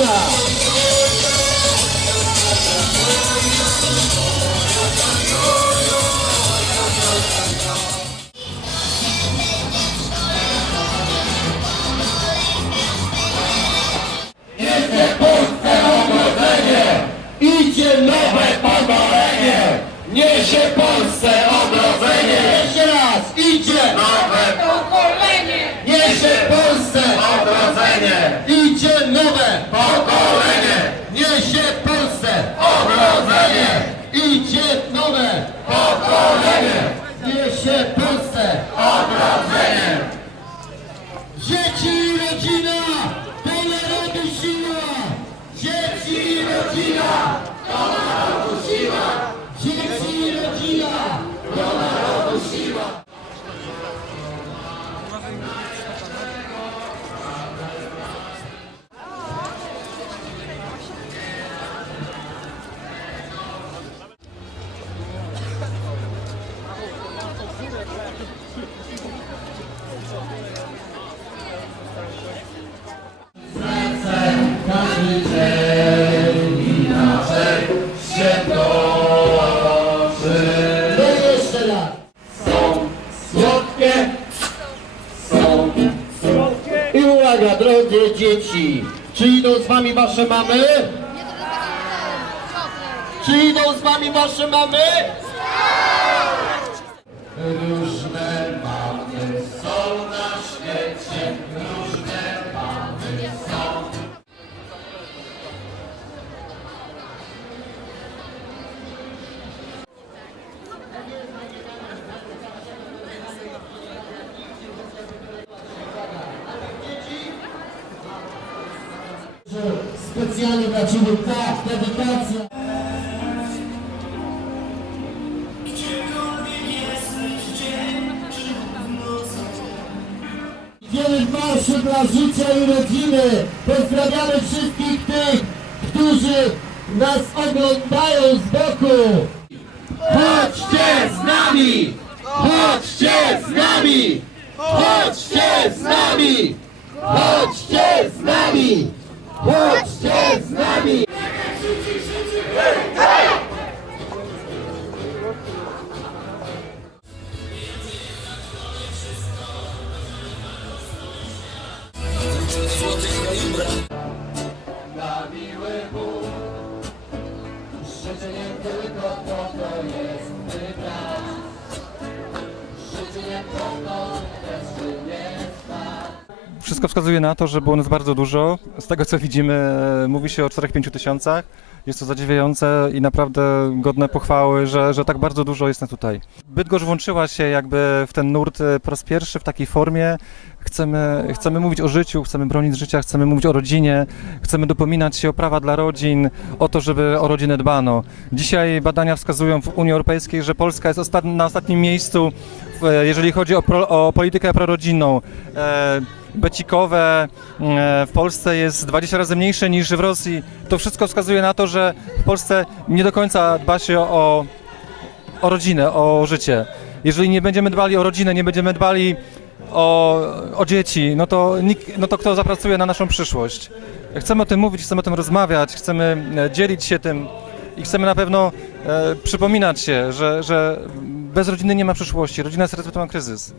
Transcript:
rodzina. Idzie nowe pokolenie, niesie Polsce odrodzenie. Jeszcze raz, idzie nowe Pokolenie! Niesie Polsce odrodzenie! Idzie nowe pokolenie! Niesie Polsce odrodzenie! Idzie nowe pokolenie! Niesie No i jeszcze raz. Są słodkie, są I uwaga, drodzy dzieci, czy idą z wami wasze mamy? Czy idą z wami wasze mamy? Różne mamy są na świecie, różne mamy są. Specjalnie dla Ciebie tak, dedykacja. Marszu dla życia i rodziny. Pozdrawiamy wszystkich tych, którzy nas oglądają z boku. Chodźcie z nami! Chodźcie z nami! Chodźcie z nami! Chodźcie z nami! Chodźcie z nami! Na Wszystko wskazuje na to, że było nas bardzo dużo. Z tego co widzimy, mówi się o 4-5 tysiącach. Jest to zadziwiające i naprawdę godne pochwały, że, że tak bardzo dużo jest nas tutaj. Bydgoszcz włączyła się jakby w ten nurt e, po raz pierwszy w takiej formie. Chcemy, chcemy mówić o życiu, chcemy bronić życia, chcemy mówić o rodzinie, chcemy dopominać się o prawa dla rodzin, o to, żeby o rodzinę dbano. Dzisiaj badania wskazują w Unii Europejskiej, że Polska jest ostat... na ostatnim miejscu, w, jeżeli chodzi o, pro... o politykę prorodzinną. E, becikowe e, w Polsce jest 20 razy mniejsze niż w Rosji. To wszystko wskazuje na to, że w Polsce nie do końca dba się o, o rodzinę, o życie. Jeżeli nie będziemy dbali o rodzinę, nie będziemy dbali o, o dzieci, no to, nikt, no to kto zapracuje na naszą przyszłość? Chcemy o tym mówić, chcemy o tym rozmawiać, chcemy e, dzielić się tym i chcemy na pewno e, przypominać się, że, że bez rodziny nie ma przyszłości. Rodzina jest na kryzys.